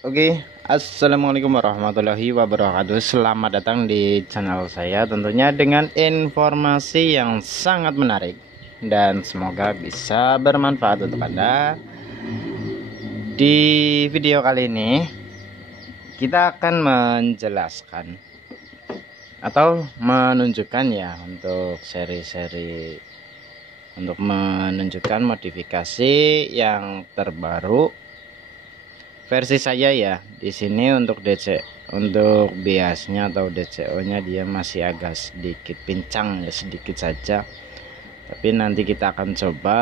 Oke, assalamualaikum warahmatullahi wabarakatuh. Selamat datang di channel saya, tentunya dengan informasi yang sangat menarik dan semoga bisa bermanfaat untuk Anda. Di video kali ini, kita akan menjelaskan atau menunjukkan ya untuk seri-seri untuk menunjukkan modifikasi yang terbaru versi saya ya. Di sini untuk untuk biasnya atau DCO-nya dia masih agak sedikit pincang ya, sedikit saja. Tapi nanti kita akan coba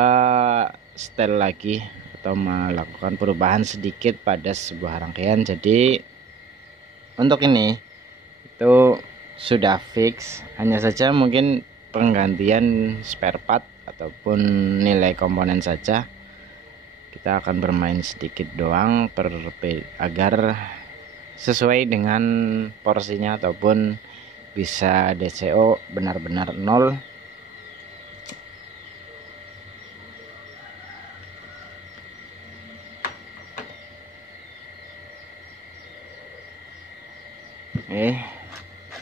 setel lagi atau melakukan perubahan sedikit pada sebuah rangkaian. Jadi untuk ini itu sudah fix, hanya saja mungkin penggantian spare part ataupun nilai komponen saja. Kita akan bermain sedikit doang agar sesuai dengan porsinya ataupun bisa DCO benar-benar nol.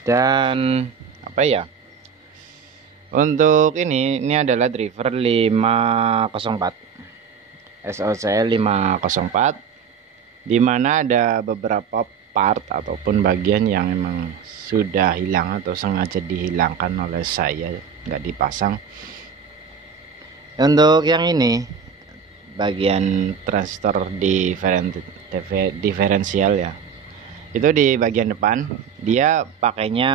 Dan apa ya, untuk ini adalah driver 504 SOCL 504, dimana ada beberapa part ataupun bagian yang memang sudah hilang atau sengaja dihilangkan oleh saya, nggak dipasang. Untuk yang ini bagian transistor diferensial ya, itu di bagian depan dia pakainya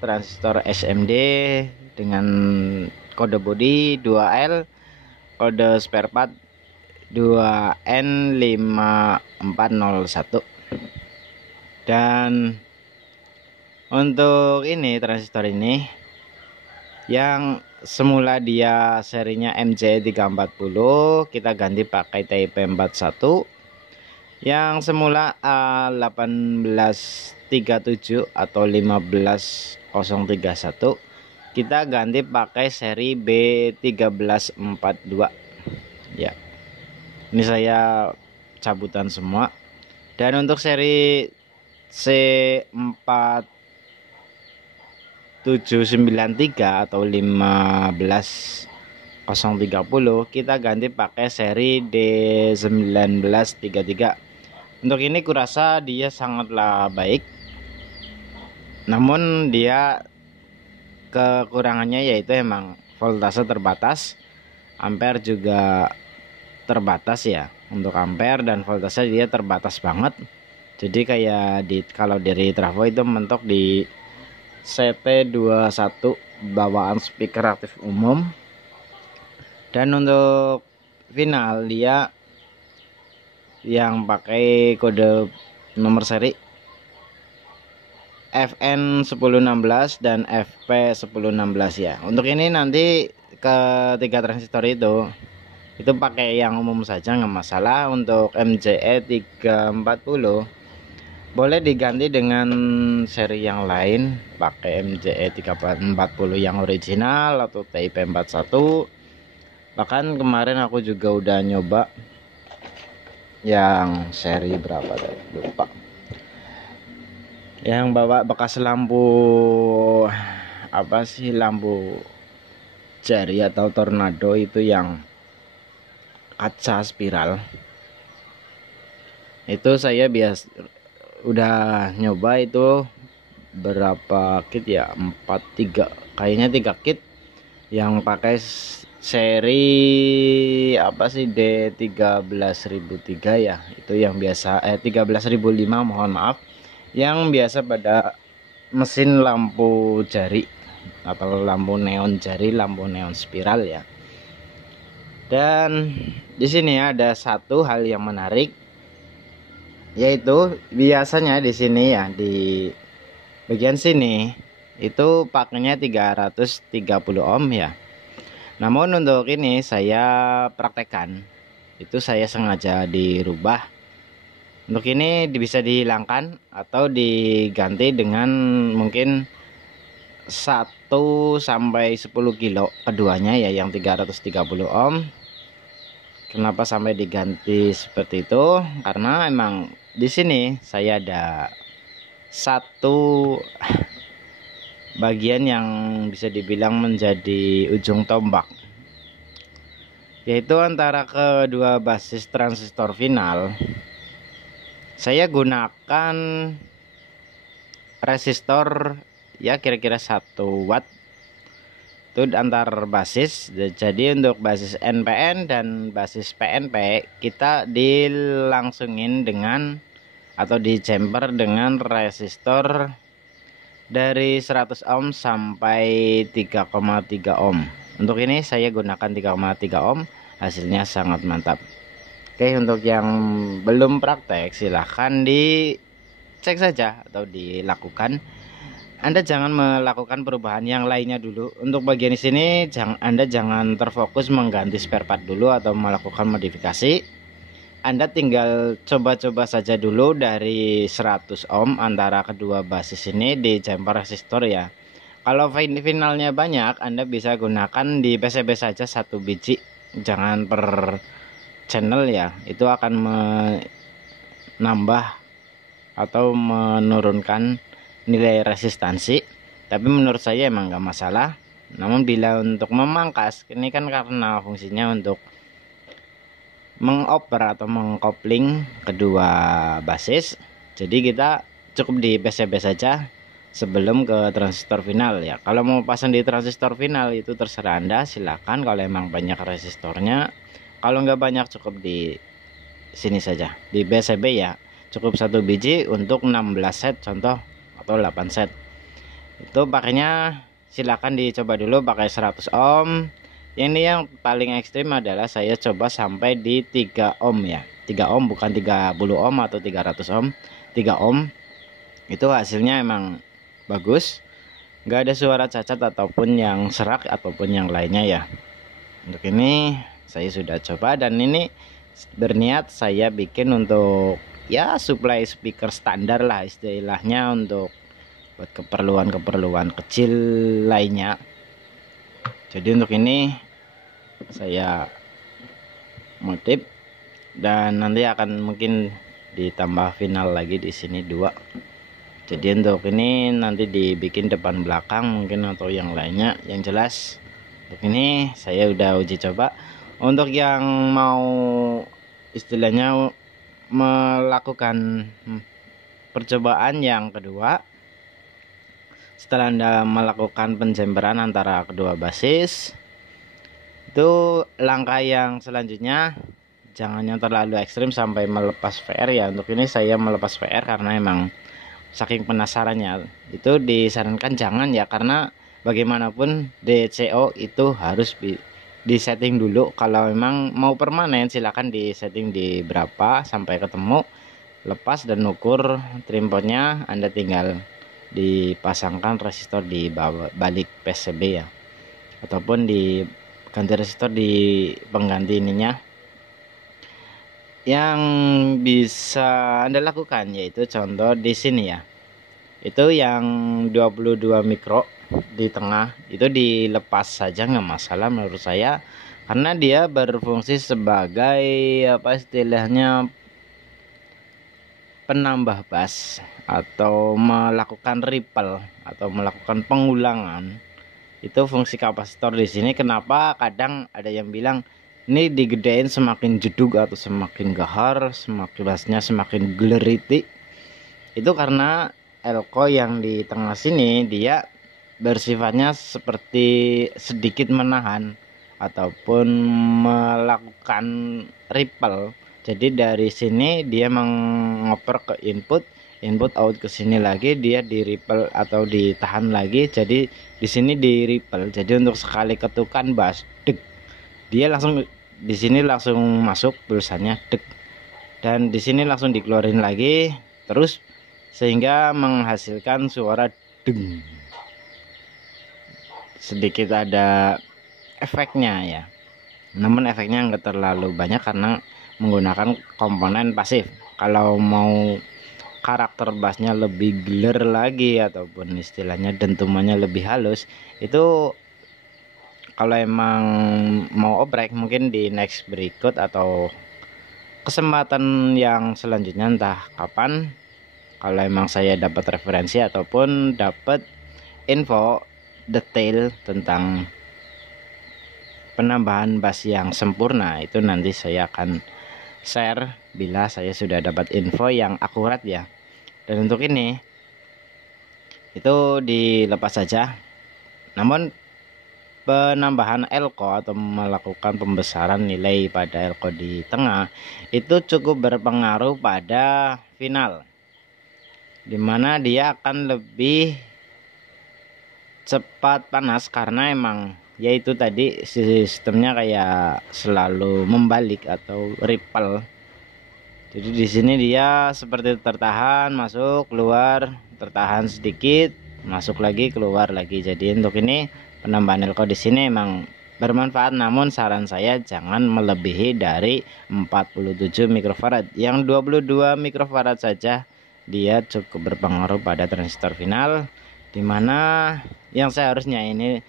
transistor SMD dengan kode body 2L, kode spare part 2N5401. Dan untuk ini transistor ini yang semula dia serinya MJ340, kita ganti pakai TIP41. Yang semula A1837 atau 15031, kita ganti pakai seri B1342 ya. Ini saya cabutan semua. Dan untuk seri C4793 atau 15030, kita ganti pakai seri D1933. Untuk ini kurasa dia sangatlah baik, namun dia kekurangannya yaitu emang voltase terbatas, ampere juga terbatas ya. Untuk ampere dan voltase dia terbatas banget. Jadi kayak kalau dari trafo itu mentok di CT21 bawaan speaker aktif umum. Dan untuk final dia yang pakai kode nomor seri FN1016 dan FP1016 ya. Untuk ini nanti ketiga transistor itu pakai yang umum saja, nggak masalah. Untuk MJE 340 boleh diganti dengan seri yang lain, pakai MJE 340 yang original atau TIP41. Bahkan kemarin aku juga udah nyoba yang seri berapa tadi lupa, yang bawa bekas lampu apa sih, lampu jari atau tornado itu yang kaca spiral. Itu saya udah nyoba itu berapa kit ya, 3 kit yang pakai seri apa sih, D13003 ya. Itu yang biasa 13005, mohon maaf, yang biasa pada mesin lampu jari atau lampu neon jari, lampu neon spiral ya. Dan di sini ada satu hal yang menarik, yaitu biasanya di sini ya, di bagian sini itu pakainya 330 ohm ya. Namun untuk ini saya praktekkan, itu saya sengaja dirubah. Untuk ini bisa dihilangkan atau diganti dengan mungkin 1 sampai 10 kilo keduanya ya, yang 330 ohm Kenapa sampai diganti seperti itu? Karena emang di sini saya ada satu bagian yang bisa dibilang menjadi ujung tombak, yaitu antara kedua basis transistor final. Saya gunakan resistor ya kira-kira 1 watt itu antar basis. Jadi untuk basis NPN dan basis PNP kita dilangsungin dengan atau dijemper dengan resistor dari 100 ohm sampai 3,3 ohm. Untuk ini saya gunakan 3,3 ohm, hasilnya sangat mantap. Oke, untuk yang belum praktek silahkan dicek saja atau dilakukan. Anda jangan melakukan perubahan yang lainnya dulu. Untuk bagian di sini Anda jangan terfokus mengganti spare part dulu atau melakukan modifikasi. Anda tinggal coba-coba saja dulu dari 100 ohm antara kedua basis ini di jumper resistor ya. Kalau finalnya banyak, Anda bisa gunakan di PCB saja 1 biji, jangan per channel ya. Itu akan menambah atau menurunkan nilai resistansi, tapi menurut saya emang nggak masalah. Namun bila untuk memangkas, ini kan karena fungsinya untuk mengoper atau mengkopling kedua basis, jadi kita cukup di PCB saja sebelum ke transistor final ya. Kalau mau pasang di transistor final itu terserah Anda, silakan kalau emang banyak resistornya. Kalau nggak banyak cukup di sini saja di PCB ya, cukup 1 biji untuk 16 set contoh atau 8 set. Itu pakainya silakan dicoba dulu pakai 100 ohm. Ini yang paling ekstrim adalah saya coba sampai di 3 ohm ya. 3 ohm bukan 30 ohm atau 300 ohm. 3 ohm. Itu hasilnya emang bagus. Nggak ada suara cacat ataupun yang serak ataupun yang lainnya ya. Untuk ini saya sudah coba dan ini berniat saya bikin untuk ya supply speaker standar lah istilahnya, untuk buat keperluan-keperluan kecil lainnya. Jadi untuk ini saya modif dan nanti akan mungkin ditambah final lagi di sini 2. Jadi untuk ini nanti dibikin depan belakang mungkin atau yang lainnya. Yang jelas untuk ini saya udah uji coba. Untuk yang mau istilahnya melakukan percobaan yang kedua, setelah Anda melakukan penjemperan antara kedua basis, itu langkah yang selanjutnya jangan yang terlalu ekstrim sampai melepas VR ya. Untuk ini saya melepas VR karena emang saking penasarannya. Itu disarankan jangan ya, karena bagaimanapun DCO itu harus disetting dulu. Kalau memang mau permanen silahkan disetting di berapa sampai ketemu, lepas dan ukur trimpotnya. Anda tinggal dipasangkan resistor di balik PCB ya, ataupun di ganti resistor di pengganti ininya. Yang bisa Anda lakukan yaitu contoh di sini ya, itu yang 22 mikro di tengah itu dilepas saja, nggak masalah menurut saya, karena dia berfungsi sebagai apa istilahnya penambah bass atau melakukan ripple atau melakukan pengulangan. Itu fungsi kapasitor di sini. Kenapa kadang ada yang bilang ini digedein semakin jeduk atau semakin gahar, semakin bassnya semakin geleriti. Itu karena elko yang di tengah sini dia bersifatnya seperti sedikit menahan ataupun melakukan ripple. Jadi dari sini dia mengoper ke input out ke sini lagi, dia di ripple atau ditahan lagi. Jadi di sini di ripple. Jadi untuk sekali ketukan bass dek, dia langsung di sini langsung masuk pulsannya dek, dan di sini langsung dikeluarin lagi terus sehingga menghasilkan suara deng. Sedikit ada efeknya ya, namun efeknya enggak terlalu banyak karena menggunakan komponen pasif. Kalau mau karakter bassnya lebih geler lagi ataupun istilahnya dentumannya lebih halus, itu kalau emang mau oprek mungkin di next berikut atau kesempatan yang selanjutnya entah kapan, kalau emang saya dapat referensi ataupun dapat info detail tentang penambahan bass yang sempurna, itu nanti saya akan share bila saya sudah dapat info yang akurat ya. Dan untuk ini itu dilepas saja. Namun penambahan elko atau melakukan pembesaran nilai pada elko di tengah itu cukup berpengaruh pada final, dimana dia akan lebih cepat panas karena emang yaitu tadi sistemnya kayak selalu membalik atau ripple. Jadi di sini dia seperti tertahan, masuk, keluar, tertahan sedikit, masuk lagi, keluar lagi. Jadi untuk ini penambahan elko di sini emang bermanfaat, namun saran saya jangan melebihi dari 47 mikrofarad. Yang 22 mikrofarad saja dia cukup berpengaruh pada transistor final, dimana yang seharusnya ini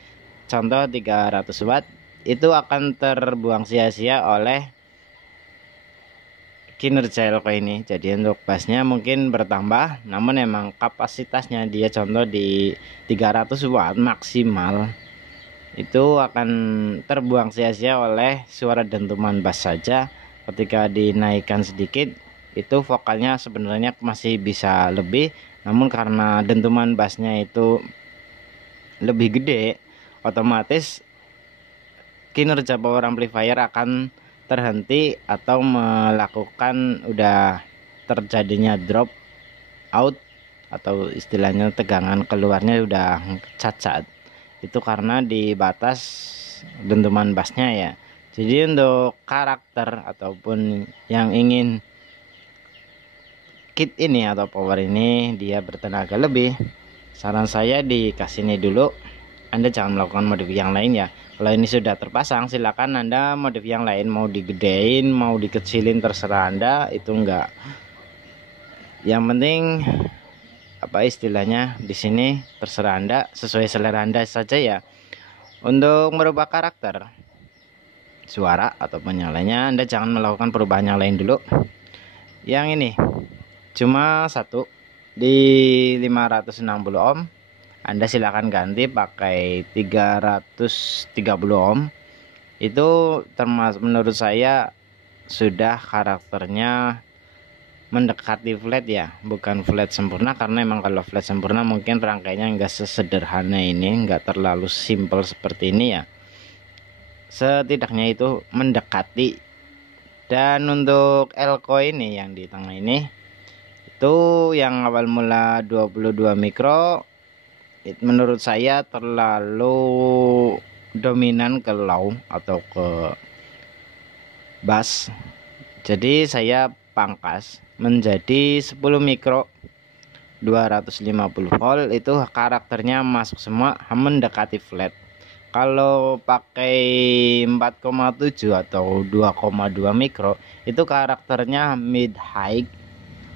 contoh 300 watt itu akan terbuang sia-sia oleh kinerja elko ini. Jadi untuk bassnya mungkin bertambah, namun emang kapasitasnya dia contoh di 300 watt maksimal, itu akan terbuang sia-sia oleh suara dentuman bass saja. Ketika dinaikkan sedikit itu vokalnya sebenarnya masih bisa lebih, namun karena dentuman bassnya itu lebih gede, otomatis kinerja power amplifier akan terhenti atau melakukan udah terjadinya drop out atau istilahnya tegangan keluarnya udah cacat. Itu karena di batas dentuman bassnya ya. Jadi untuk karakter ataupun yang ingin kit ini atau power ini dia bertenaga lebih, saran saya dikasih ini dulu. Anda jangan melakukan modif yang lain ya. Kalau ini sudah terpasang, silakan Anda modif yang lain, mau digedein, mau dikecilin, terserah Anda, itu enggak. Yang penting apa istilahnya di sini terserah Anda, sesuai selera Anda saja ya. Untuk merubah karakter suara ataupun yang lainnya, Anda jangan melakukan perubahan yang lain dulu. Yang ini cuma satu di 560 ohm. Anda silakan ganti pakai 330 ohm. Itu termasuk menurut saya sudah karakternya mendekati flat ya, bukan flat sempurna, karena memang kalau flat sempurna mungkin rangkainya enggak sesederhana ini, enggak terlalu simple seperti ini ya. Setidaknya itu mendekati. Dan untuk elko ini yang di tengah ini itu yang awal mula 22 mikro, menurut saya terlalu dominan ke low atau ke bass. Jadi saya pangkas menjadi 10 mikro 250 volt, itu karakternya masuk semua, mendekati flat. Kalau pakai 4,7 atau 2,2 mikro itu karakternya mid high.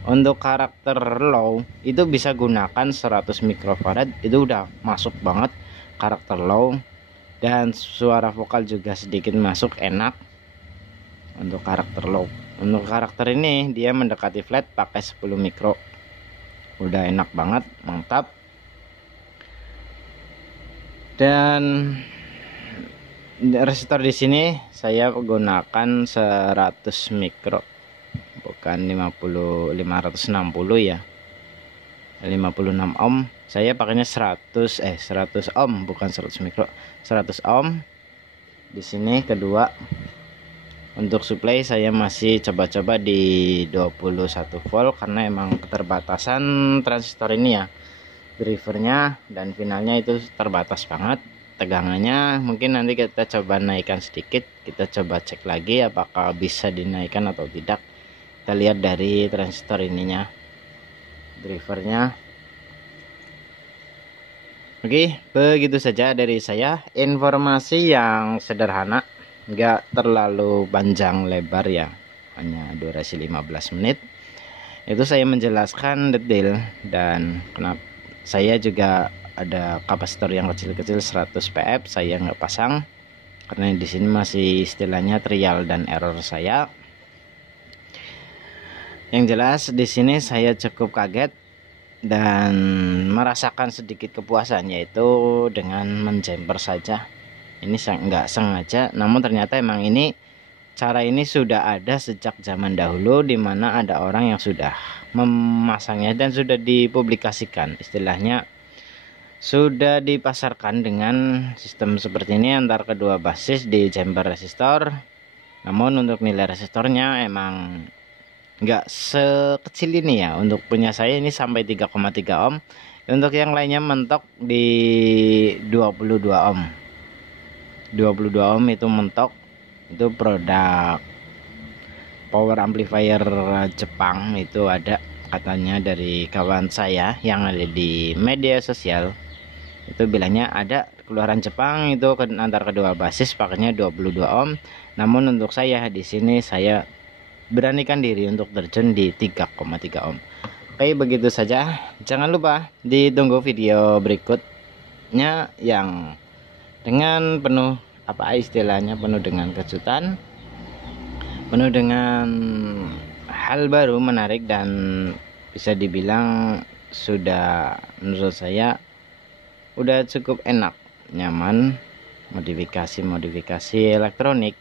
Untuk karakter low itu bisa gunakan 100 mikrofarad, itu udah masuk banget karakter low, dan suara vokal juga sedikit masuk, enak untuk karakter low. Untuk karakter ini dia mendekati flat pakai 10 mikro, udah enak banget, mantap. Dan resistor di sini saya gunakan 100 mikro, bukan 560 ya, 56 ohm. Saya pakainya 100 ohm, bukan 100 mikro, 100 ohm. Di sini kedua. Untuk supply saya masih coba-coba di 21 volt karena emang keterbatasan transistor ini ya. Drivernya dan finalnya itu terbatas banget. Tegangannya mungkin nanti kita coba naikkan sedikit, kita coba cek lagi apakah bisa dinaikkan atau tidak. Kita lihat dari transistor ininya, drivernya. Oke, begitu saja dari saya, informasi yang sederhana, nggak terlalu panjang lebar ya, hanya durasi 15 menit. Itu saya menjelaskan detail, dan kenapa saya juga ada kapasitor yang kecil-kecil 100 pf saya nggak pasang. karena di sini masih istilahnya trial dan error saya. Yang jelas di sini saya cukup kaget dan merasakan sedikit kepuasan, yaitu dengan menjumper saja. Ini nggak sengaja, namun ternyata emang ini cara ini sudah ada sejak zaman dahulu, di mana ada orang yang sudah memasangnya dan sudah dipublikasikan, istilahnya sudah dipasarkan dengan sistem seperti ini antar kedua basis di jumper resistor. Namun untuk nilai resistornya emang nggak sekecil ini ya. Untuk punya saya ini sampai 3,3 ohm. Untuk yang lainnya mentok di 22 ohm. 22 ohm itu mentok. Itu produk power amplifier Jepang, itu ada katanya dari kawan saya yang ada di media sosial. Itu bilangnya ada keluaran Jepang itu antar kedua basis pakainya 22 ohm. Namun untuk saya di sini saya beranikan diri untuk terjun di 3,3 ohm. Oke, begitu saja. Jangan lupa ditunggu video berikutnya yang dengan penuh istilahnya penuh dengan kejutan, penuh dengan hal baru menarik, dan bisa dibilang sudah menurut saya udah cukup enak, nyaman, modifikasi elektronik.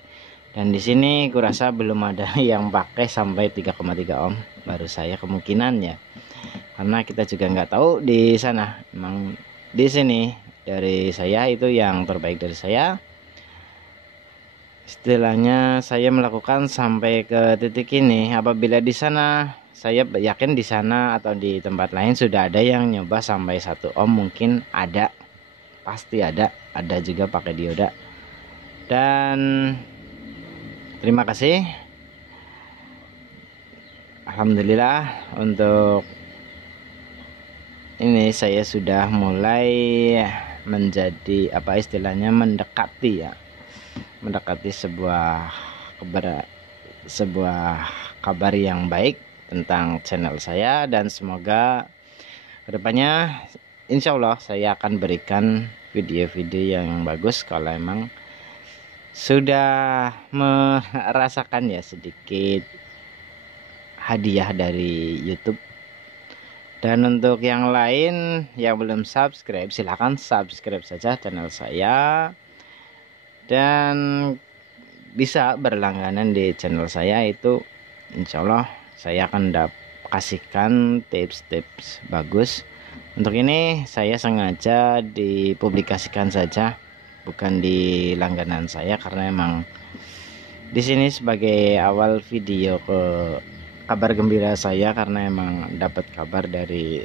Dan di sini kurasa belum ada yang pakai sampai 3,3 ohm, baru saya kemungkinan ya. Karena kita juga nggak tahu di sana. Memang di sini dari saya itu yang terbaik dari saya. Istilahnya saya melakukan sampai ke titik ini. Apabila di sana, saya yakin di sana atau di tempat lain sudah ada yang nyoba sampai 1 ohm, mungkin ada, pasti ada juga pakai dioda. Dan terima kasih. Alhamdulillah untuk ini saya sudah mulai menjadi istilahnya mendekati sebuah kabar yang baik tentang channel saya, dan semoga kedepannya insya Allah saya akan berikan video-video yang bagus kalau emang sudah merasakan ya sedikit hadiah dari YouTube. Dan untuk yang lain yang belum subscribe, silahkan subscribe saja channel saya, dan bisa berlangganan di channel saya. Itu insya Allah saya akan kasihkan tips-tips bagus. Untuk ini saya sengaja dipublikasikan saja, bukan di langganan saya, karena emang di sini sebagai awal video ke kabar gembira saya, karena emang dapat kabar dari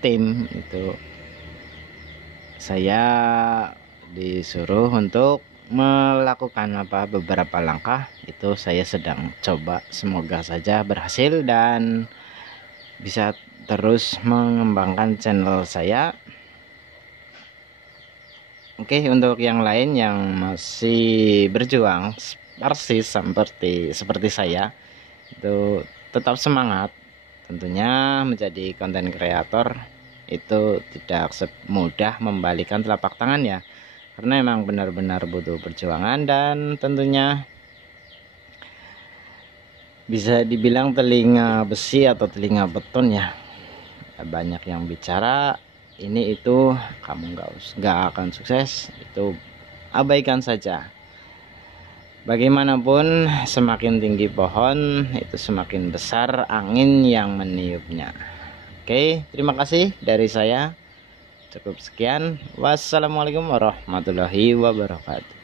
tim itu saya disuruh untuk melakukan beberapa langkah. Itu saya sedang coba, semoga saja berhasil dan bisa terus mengembangkan channel saya. Oke, untuk yang lain yang masih berjuang persis seperti saya, itu tetap semangat. Tentunya menjadi konten kreator itu tidak semudah membalikan telapak tangan ya, karena emang benar-benar butuh perjuangan, dan tentunya bisa dibilang telinga besi atau telinga beton ya. Banyak yang bicara ini itu, kamu nggak akan sukses, itu abaikan saja. Bagaimanapun semakin tinggi pohon itu semakin besar angin yang meniupnya. Oke, terima kasih dari saya. Cukup sekian. Wassalamualaikum warahmatullahi wabarakatuh.